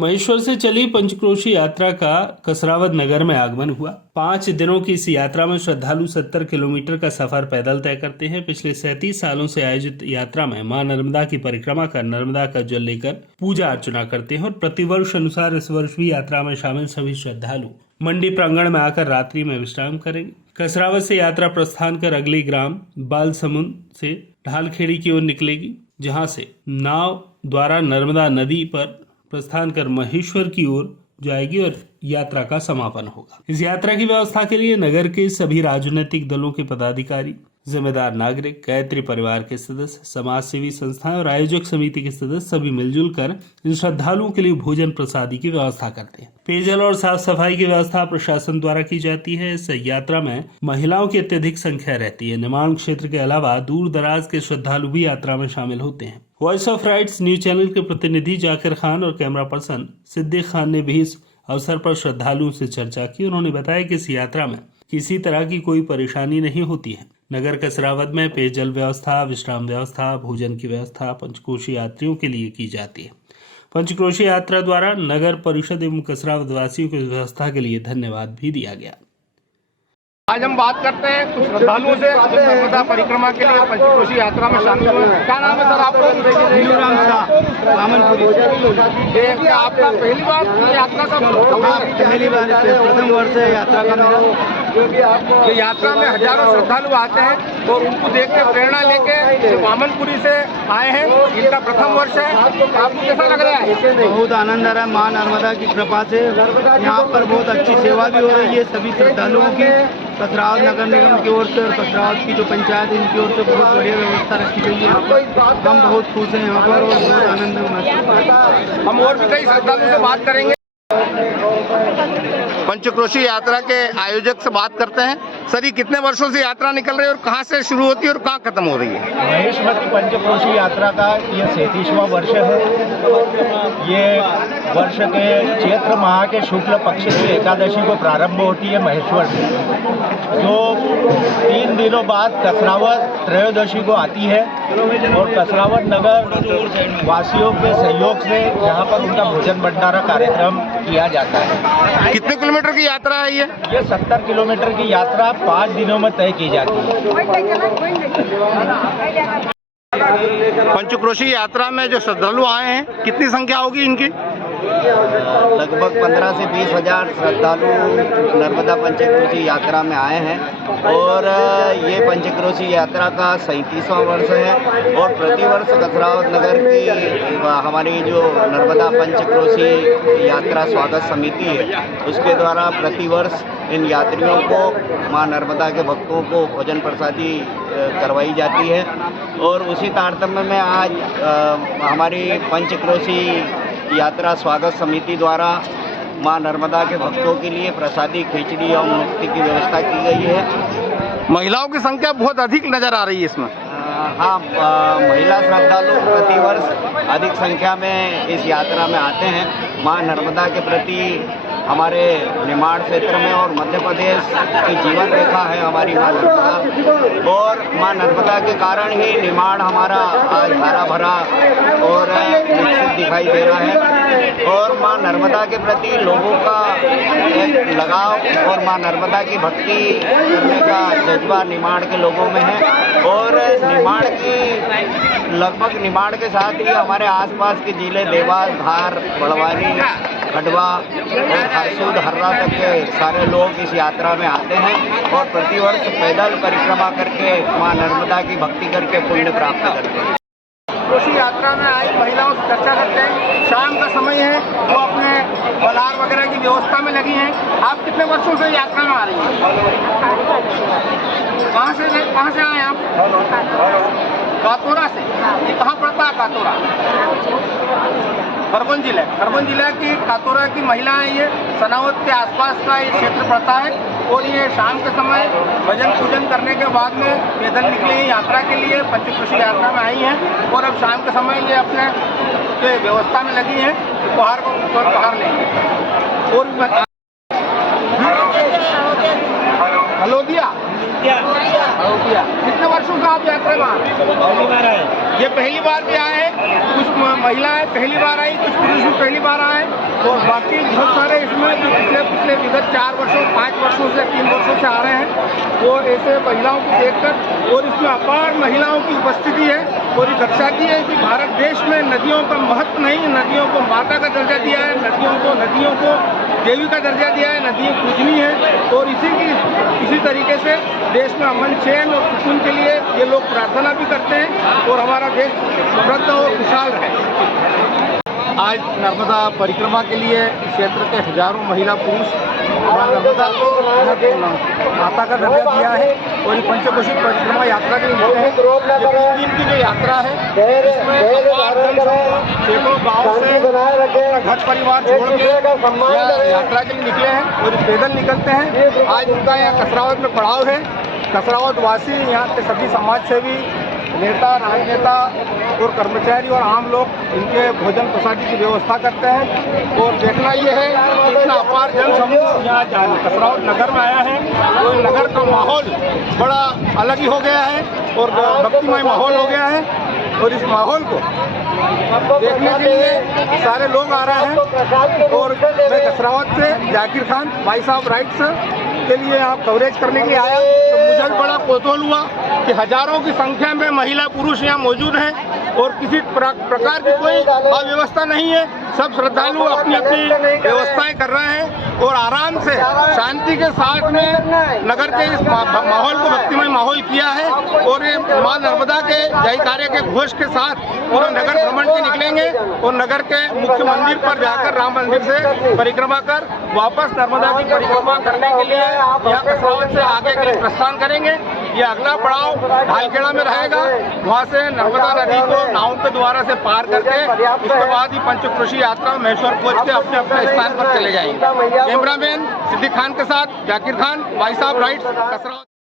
महेश्वर से चली पंचक्रोशी यात्रा का कसरावद नगर में आगमन हुआ। 5 दिनों की इस यात्रा में श्रद्धालु 70 किलोमीटर का सफर पैदल तय करते हैं। पिछले 37 सालों से आयोजित यात्रा में मां नर्मदा की परिक्रमा कर नर्मदा का जल लेकर पूजा अर्चना करते हैं और प्रतिवर्ष अनुसार इस वर्ष भी यात्रा में शामिल सभी श्रद्धालु मंडी प्रांगण में आकर रात्रि में विश्राम करेंगे। कसरावद से यात्रा प्रस्थान कर अगले ग्राम बालसमुंद से ढालखेड़ी की ओर निकलेगी, जहां से नाव द्वारा नर्मदा नदी पर प्रस्थान कर महेश्वर की ओर जाएगी और यात्रा का समापन होगा। इस यात्रा की व्यवस्था के लिए नगर के सभी राजनीतिक दलों के पदाधिकारी, जिम्मेदार नागरिक, गायत्री परिवार के सदस्य, समाज सेवी संस्थाएं और आयोजक समिति के सदस्य सभी मिलजुल कर इन श्रद्धालुओं के लिए भोजन प्रसादी की व्यवस्था करते हैं। पेयजल और साफ सफाई की व्यवस्था प्रशासन द्वारा की जाती है। इस यात्रा में महिलाओं की अत्यधिक संख्या रहती है। निर्माण क्षेत्र के अलावा दूर दराज के श्रद्धालु भी यात्रा में शामिल होते हैं। Voice of rights news channel के प्रतिनिधि जाकिर खान और कैमरा पर्सन सिद्दीक खान ने भी इस अवसर पर श्रद्धालुओं से चर्चा की। उन्होंने बताया कि इस यात्रा में किसी तरह की कोई परेशानी नहीं होती है। नगर कसरावद में पेयजल व्यवस्था, विश्राम व्यवस्था, भोजन की व्यवस्था पंचक्रोशी यात्रियों के लिए की जाती है। पंचक्रोशी यात्रा द्वारा नगर परिषद एवं कसरावद वासियों को इस व्यवस्था के लिए धन्यवाद भी दिया गया। आज हम बात करते हैं कुछ श्रद्धालुओं से जो नर्मदा परिक्रमा के लिए पंचक्रोशी यात्रा में शामिल हुए। क्या नाम है सर आपका? नीलूराम शाह, आमनपुरी। ये क्या आपका पहली बार यात्रा का? पहली बार, प्रथम वर्ष है यात्रा का मेरा। ये यात्रा में हजारों श्रद्धालु आते हैं और उनको देख के प्रेरणा लेके जो वामनपुरी से आए हैं, इनका प्रथम वर्ष है। आपको कैसा लग रहा है? बहुत आनंद आ रहा है। माँ नर्मदा की कृपा से यहाँ पर बहुत अच्छी सेवा भी हो रही है सभी श्रद्धालुओं की। कसरावद नगर निगम की ओर से और कसरावद की जो पंचायत है इनकी ओर से बहुत बढ़िया व्यवस्था रखी गई है यहाँ पर। हम बहुत खुश हैं यहाँ पर और बहुत आनंद महसूस। हम और भी कई श्रद्धालुओं से बात करेंगे। पंचक्रोशी यात्रा के आयोजक से बात करते हैं। सर, ये कितने वर्षों से यात्रा निकल रही है और कहाँ से शुरू होती है और कहाँ खत्म हो रही है? महेश्वती पंचक्रोशी यात्रा का ये 37वां वर्ष है। ये वर्ष के चैत्र माह के शुक्ल पक्ष की एकादशी को प्रारंभ होती है महेश्वर से, जो 3 दिनों बाद कसरावद त्रयोदशी को आती है और कसरावद नगर वासियों के सहयोग से यहाँ पर उनका भोजन भंडारा कार्यक्रम किया जाता है। कितने किलोमीटर की यात्रा है ये? ये 70 किलोमीटर की यात्रा 5 दिनों में तय की जाती है। पंचक्रोशी यात्रा में जो श्रद्धालु आए हैं, कितनी संख्या होगी इनकी? लगभग 15 से 20 हज़ार श्रद्धालु नर्मदा पंचक्रोशी यात्रा में आए हैं और ये पंचक्रोशी यात्रा का 37वां वर्ष है और प्रतिवर्ष कसरावद नगर की हमारी जो नर्मदा पंचक्रोशी यात्रा स्वागत समिति है उसके द्वारा प्रतिवर्ष इन यात्रियों को मां नर्मदा के भक्तों को भोजन प्रसादी करवाई जाती है और उसी तारतम्य में आज हमारी पंचक्रोशी यात्रा स्वागत समिति द्वारा मां नर्मदा के भक्तों के लिए प्रसादी, खिचड़ी और मुक्ति की व्यवस्था की गई है। महिलाओं की संख्या बहुत अधिक नजर आ रही है इसमें। हाँ, महिला श्रद्धालु प्रतिवर्ष अधिक संख्या में इस यात्रा में आते हैं। मां नर्मदा के प्रति हमारे निमाड़ क्षेत्र में और मध्य प्रदेश की जीवन रेखा है हमारी मां नर्मदा और मां नर्मदा के कारण ही निमाड़ हमारा आज हरा भरा और विकसित दिखाई दे रहा है और मां नर्मदा के प्रति लोगों का एक लगाव और मां नर्मदा की भक्ति करने का जज्बा निमाड़ के लोगों में है और निमाड़ की लगभग निमाड़ के साथ ही हमारे आसपास के जिले देवास, धार, बड़वानी, खंडवा, हरसूद, हर्रा तक के सारे लोग इस यात्रा में आते हैं और प्रतिवर्ष पैदल परिक्रमा करके मां नर्मदा की भक्ति करके पुण्य प्राप्त करते हैं। पंचक्रोशी यात्रा में आई महिलाओं से चर्चा करते हैं। शाम का समय है, वो अपने फलाहार वगैरह की व्यवस्था में लगी हैं। आप कितने वर्षों से यात्रा में आ रही हैं? कहाँ से आए आप? कातोरा से। ये कहाँ पड़ता है कातोरा? खरगोन जिला की कातोरा की महिलाएं ये सनावत के आसपास का ये क्षेत्र पड़ता है और ये शाम के समय भजन पूजन करने के बाद में पैदल निकली हैं यात्रा के लिए। पंचक्रोशी यात्रा में आई हैं और अब शाम के समय ये अपने जो व्यवस्था में लगी हैं पहाड़ को ऊपर पहाड़ लेंगे। और हलोदिया कितने वर्षों से आप यात्रा में आ रहे हैं? पहली बार आए। ये पहली बार भी आए हैं। कुछ महिलाएं पहली बार आई, कुछ पुरुष भी पहली बार आए और बाकी बहुत सारे इसमें जो पिछले विगत 4 वर्षों 5 वर्षों से 3 वर्षों से आ रहे हैं वो ऐसे महिलाओं को देखकर, और इसमें अपार महिलाओं की उपस्थिति है और ये दर्शाती है कि भारत देश में नदियों का महत्व नहीं, नदियों को माता का दर्जा दिया है, नदियों को देवी का दर्जा दिया है, नदियाँ पूजनीय है और इसी तरीके से देश में अमन चैन और सुकून के लिए ये लोग प्रार्थना भी करते हैं और हमारा देश समृद्ध और खुशहाल रहे। आज नर्मदा परिक्रमा के लिए क्षेत्र के हजारों महिला पुरुष मां नर्मदा को माता का दर्जा दिया है और ये पंचकोशी परिक्रमा यात्रा के लिए निकले हैं। ये 3 दिन की जो यात्रा है इसमें सैकड़ों गाँव से घर परिवार छोड़ के यात्रा के लिए निकले हैं और पैदल निकलते हैं। आज उनका यहाँ कसरावत में पड़ाव है। कसरावत वासी यहाँ के सभी समाज सेवी, नेता, राजनेता और कर्मचारी और आम लोग इनके भोजन प्रसादी की व्यवस्था करते हैं और देखना ये है कि इतना अपार जन समूह यहाँ कसरावत नगर में आया है तो नगर का माहौल बड़ा अलग ही हो गया है और भक्तिमय माहौल हो गया है और इस माहौल को देखने के लिए सारे लोग आ रहे हैं और मैं कसरावत से जाकिर खान भाई साहब राइट्स के लिए यहाँ कवरेज करने के लिए आया तो मुझे भी बड़ा कौतूहल हुआ कि हजारों की संख्या में महिला पुरुष यहाँ मौजूद हैं और किसी प्रकार की कोई अव्यवस्था नहीं है। सब श्रद्धालु अपनी अपनी व्यवस्थाएं कर रहे हैं और आराम से शांति के साथ में नगर के इस माहौल को भक्तिमय माहौल किया है और ये मां नर्मदा के जयकारे के घोष के साथ पूरा नगर भ्रमण के निकलेंगे और नगर के मुख्य मंदिर पर जाकर राम मंदिर से परिक्रमा कर वापस नर्मदा की परिक्रमा करने के लिए यहाँ कसरावत से आगे के लिए प्रस्थान करेंगे। ये अगला पड़ाव ढालखेड़ा में रहेगा, वहाँ से नर्मदा नदी को नाव के द्वारा से पार करके उसके बाद ही पंचक्रोशी यात्रा महेश्वर पहुँच के अपने अपने स्थान पर चले जाएंगे। कैमरामैन सिद्दीक खान के साथ जाकिर खान, भाई साहब राइट्स, कसरावत।